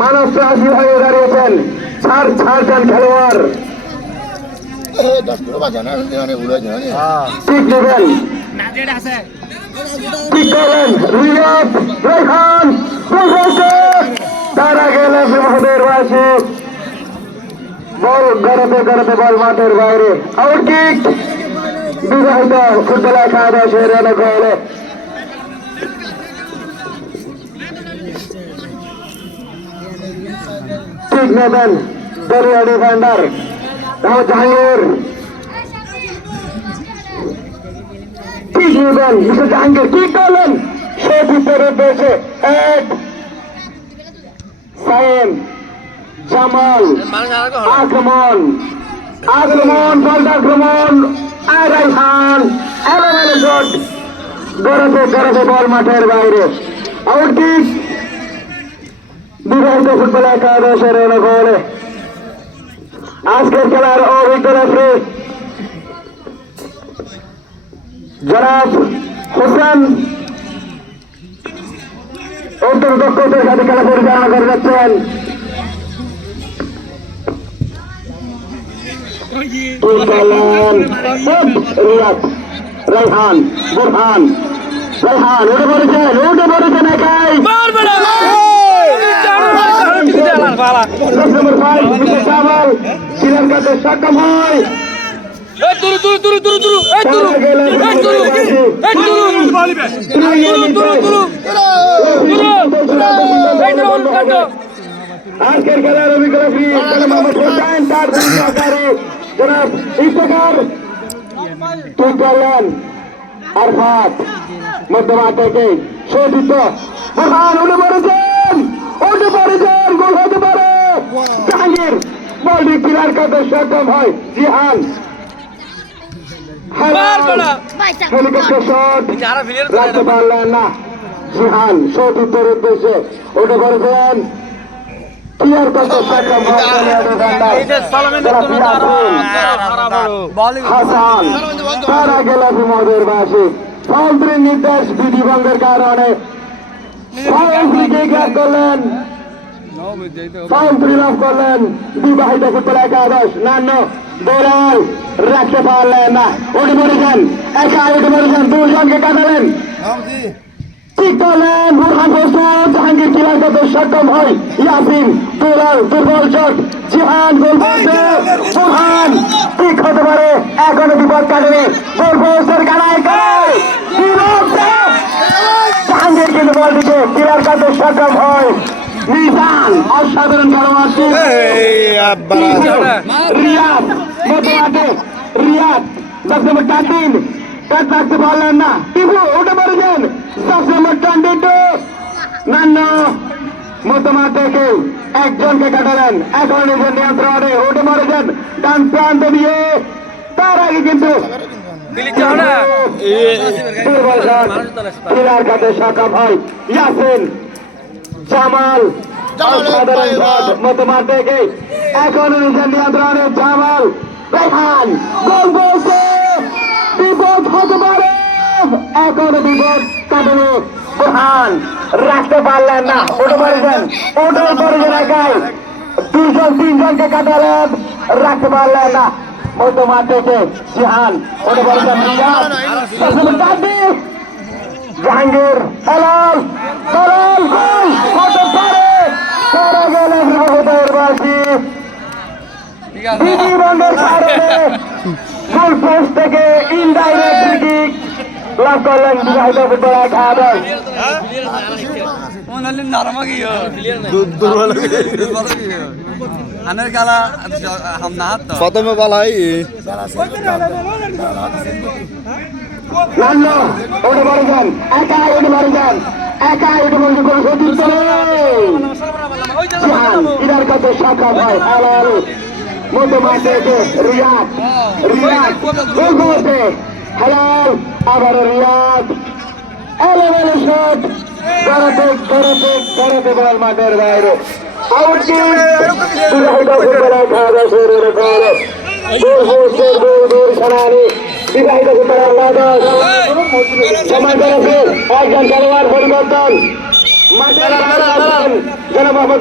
মানব ত্রাসী হয়ে দাঁড়িয়েছেন। ছাড়ছেন খেলোয়াড়, ঠিক নেবেন, ঠিক করলেন রিয়াদ রায়হান, তার আগে মহোদয়ের বাসী বল গড়াতে বল মাঠের বাইরে, আউট কিক, বিবাহিত ফুটবল একাদশের গোলে। ঠিক নেবেন দলীয় ডিফেন্ডার জাহাঙ্গীর, ঠিক নেবেন মিস্টার জাহাঙ্গীর, কি করলেন সে ভিতরে পেয়েছে এক সাইম জামাল, আক্রমণ পাল্টা আক্রমণ, রায়হান এলোমেলো শট, গড়াতে বল মাঠের বাইরে, আউট কিক, বিবাহিত ফুটবল একাদশের গোলে। আজকের খেলার অভিজ্ঞ রেফারি জনাব হোসেন অত্যন্ত দক্ষতার সাথে খেলা পরিচালনা করে যাচ্ছেন। রিয়াদ রায়হান বুরহান, উঠে পড়েছেন একাই, সক্ষম হয়, আজকের খেলার অভিজ্ঞতা তার জনাব ইফতেখার, তুই করলেন আরফাত মধ্যমা থেকে সৌদিত বুরহান, উঠে পড়েছেন, গোল হতে পারে, জাহাঙ্গীর বলটি ক্লিয়ার করতে সক্ষম হয় জিহান, হেলিকপ্টার শট রাখতে পারলেন না জিহান, সৌদিতের উদ্দেশ্যে উঠে পড়েছেন, ক্লিয়ার করতে সক্ষম হাসান, তার আগে মহোদয়ের বাসী ফাউল নির্দেশ বিধি ভঙ্গের কারণে করলেন, ফাউল লাভ করলেন বিবাহিত ফুটবল একাদশ নান্য দৌড়াল, রাখতে পারলেন না, উঠে পড়েছেন একা, দুজনকে কাটালেন, ঠিক করলেন বুরহান হোসেন, জাহাঙ্গীর ক্লিয়ার করতে সক্ষম হয় ইয়াসিন, দুর্বল শট, জিহান গোল করতে, বুরহান ঠিক হতে পারে, এখনো বিপদ কাটেনি, গোল পোস্টের কানায় জাহাঙ্গীর কিন্তু বলটিকে ক্লিয়ার করতে সক্ষম হয় মিজান, অসাধারণ খেলোয়াড় রিয়াদ মধ্যমাঠে, রিয়াদ 10 নম্বর 3 কাট রাখতে পারলেন না, টিপু উঠে পড়েছেন 10 নম্বর 22 নান্ন মধ্যমাঠ থেকে একজনকে কাটালেন, এখন নিজের নিয়ন্ত্রণে উঠে পড়েছেন ডান প্রান্ত দিয়ে, তার আগে কিন্তু সক্ষম হয় ইয়াসিন জামাল, মধ্যমাঠ থেকে এখন নিজের নিয়ন্ত্রণে জামাল, রায়হান গোল বলছে, বিপদ হতে পারে, এখনো বিপদ কাটেনি, বুরহান রাখতে পারলেন না, উঠে পড়েছেন একাই, 2-3জনকে কাটালেন, রাখতে পারলেন না, মধ্যমাঠ থেকে জিহান উঠে পড়েছেন, জাহাঙ্গীর হেলাল গোল হতে পারে, তারা গেলেন মহোদয়ের বাসী বিধি ভঙ্গের কারণে গোল পোস্ট থেকে ইনডাইরেক্ট ফ্রি কিক লাভ করলেন বিবাহিত ফুটবল একাদশ। প্রথমে বলাই উঠে পড়েছেন একাই, ইনার কাছে সক্ষম হয় হেলাল, মধ্যমাঠ থেকে রিয়াদ গোল করতে, হেলাল আবার রিয়াদ এলোমেলো শট, গড়াতে বল মাঠের বাইরে, আউট কিক, বিবাহিত ফুটবল একাদশের গোলে, গোল পোস্টের দূর সরানি, বিবাহিত ফুটবল একাদশ সময় একজন খেলোয়াড় পরিবর্তন মাঠের বাইরে আছেন জনাব